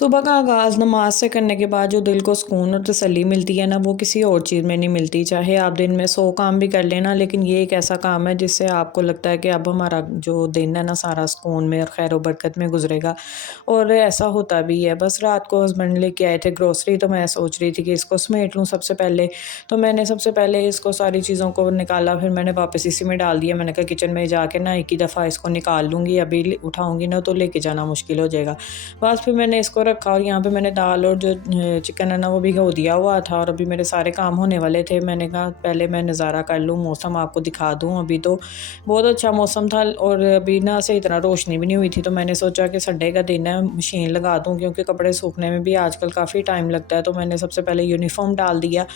सुबह का आगाज़ नमाज से करने के बाद जो दिल को सुकून और तसल्ली मिलती है ना, वो किसी और चीज़ में नहीं मिलती। चाहे आप दिन में 100 काम भी कर लेना, लेकिन ये एक ऐसा काम है जिससे आपको लगता है कि अब हमारा जो दिन है ना, सारा सुकून में और खैर व बरकत में गुजरेगा। और ऐसा होता भी है। बस रात को हस्बैंड लेके आए थे ग्रोसरी, तो मैं सोच रही थी कि इसको समेट लूँ सबसे पहले। तो मैंने सबसे पहले इसको सारी चीज़ों को निकाला, फिर मैंने वापस इसी में डाल दिया। मैंने कहा किचन में जाके ना एक ही दफ़ा इसको निकाल लूँगी, अभी उठाऊँगी ना तो लेके जाना मुश्किल हो जाएगा। बस फिर मैंने इसको रखा और यहाँ पे मैंने दाल और जो चिकन है ना, वो भिगो दिया हुआ था और अभी मेरे सारे काम होने वाले थे। मैंने कहा पहले मैं नज़ारा कर लूँ, मौसम आपको दिखा दूँ। अभी तो बहुत अच्छा मौसम था और अभी ना सही तरह रोशनी भी नहीं हुई थी, तो मैंने सोचा कि संडे का दिन है, मशीन लगा दूँ, क्योंकि कपड़े सूखने में भी आजकल काफ़ी टाइम लगता है। तो मैंने सबसे पहले यूनिफ़ॉर्म डाल दिया।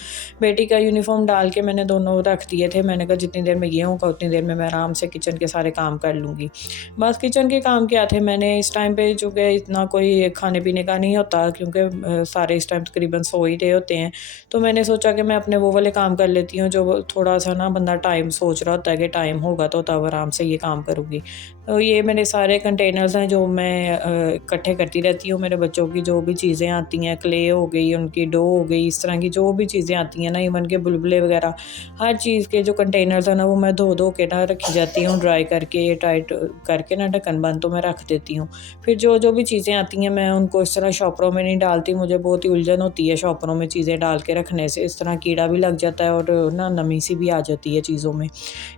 बेटी का यूनिफ़ॉर्म डाल के मैंने दोनों रख दिए थे। मैंने कहा जितनी देर में ये होगा उतनी देर में मैं आराम से किचन के सारे काम कर लूँगी। बस किचन के काम क्या थे, मैंने इस टाइम पे चूँकि इतना कोई खाने-पीने का नहीं होता, क्योंकि सारे इस टाइम तकरीबन सो ही रहे होते हैं। तो मैंने सोचा कि मैं अपने वो वाले काम कर लेती हूँ, जो थोड़ा-सा ना बंदा टाइम सोच रहा होता है कि टाइम होगा तो तब आराम से ये काम करूँगी। तो ये मेरे सारे कंटेनर्स हैं जो मैं इकट्ठे करती रहती हूँ। मेरे बच्चों की जो भी चीज़ें आती हैं, क्ले हो गई, उनकी डो हो गई, इस तरह की जो भी चीज़ें आती हैं ना, इवन के बुलबुले वगैरह, हर चीज़ के जो कंटेनर्स हैं ना, वो मैं धो-धो के ना रखी जाती हूँ, ड्राई करके, टाइट करके ना ढक्कन बंद तो मैं रख देती हूँ। फिर जो भी चीज़ें आती हैं मैं उनको इस तरह शॉपरों में नहीं डालती। मुझे बहुत ही उलझन होती है शॉपरों में चीज़ें डाल के रखने से, इस तरह कीड़ा भी लग जाता है और ना नमी सी भी आ जाती है चीज़ों में।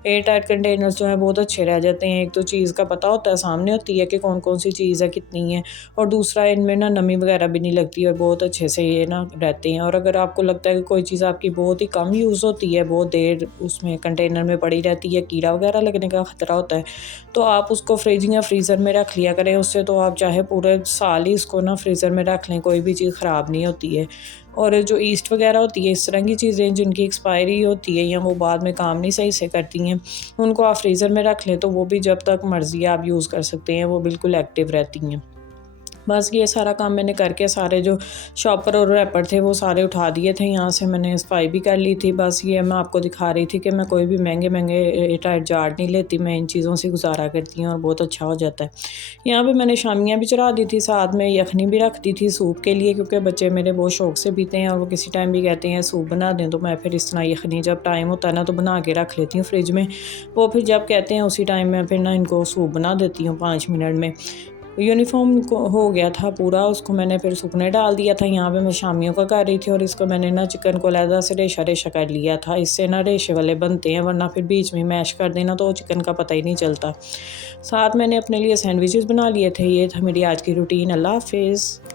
एयर टाइट कंटेनर्स जो हैं बहुत अच्छे रह जाते हैं। एक तो चीज़ का पता होता है, सामने होती है कि कौन-कौन सी चीज़ है, कितनी है, और दूसरा इनमें ना नमी वगैरह भी नहीं लगती और बहुत अच्छे से ये ना रहते हैं। और अगर आपको लगता है कि कोई चीज़ आपकी बहुत ही कम यूज़ होती है, बहुत देर उसमें कंटेनर में पड़ी रहती है, कीड़ा वगैरह लगने का खतरा होता है, तो आप उसको फ्रिज या फ्रीज़र में रख लिया करें। उससे तो आप चाहे पूरे साल ही इसको ना फ्रीज़र में रख लें, कोई भी चीज़ ख़राब नहीं होती है। और जो ईस्ट वगैरह होती है, इस तरह की चीज़ें जिनकी एक्सपायरी होती है या वो बाद में काम नहीं सही से करती हैं, उनको आप फ्रीज़र में रख लें तो वो भी जब तक मर्ज़ी आप यूज़ कर सकते हैं, वो बिल्कुल एक्टिव रहती हैं। बस ये सारा काम मैंने करके सारे जो शॉपर और रैपर थे वो सारे उठा दिए थे, यहाँ से मैंने सफाई भी कर ली थी। बस ये मैं आपको दिखा रही थी कि मैं कोई भी महंगे-महंगे एयरटाइट जार नहीं लेती, मैं इन चीज़ों से गुज़ारा करती हूँ और बहुत अच्छा हो जाता है। यहाँ पे मैंने शामियाँ भी चढ़ा दी थी, साथ में यखनी भी रख दी थी सूप के लिए, क्योंकि बच्चे मेरे बहुत शौक से पीते हैं और वो किसी टाइम भी कहते हैं सूप बना दें, तो मैं फिर इस तरह यखनी जब टाइम होता है ना तो बना के रख लेती हूँ फ्रिज में। वो फिर जब कहते हैं उसी टाइम मैं फिर ना इनको सूप बना देती हूँ 5 मिनट में। यूनिफ़ॉर्म को हो गया था पूरा, उसको मैंने फिर सूखने डाल दिया था। यहाँ पे मैं शामियों का कर रही थी और इसको मैंने ना चिकन को अलहदा से रेशा-रेशा कर लिया था। इससे ना रेशे वाले बनते हैं, वरना फिर बीच में मैश कर देना तो चिकन का पता ही नहीं चलता। साथ मैंने अपने लिए सैंडविचेस बना लिए थे। ये था मेरी आज की रूटीन। अल्लाह हाफ़िज़।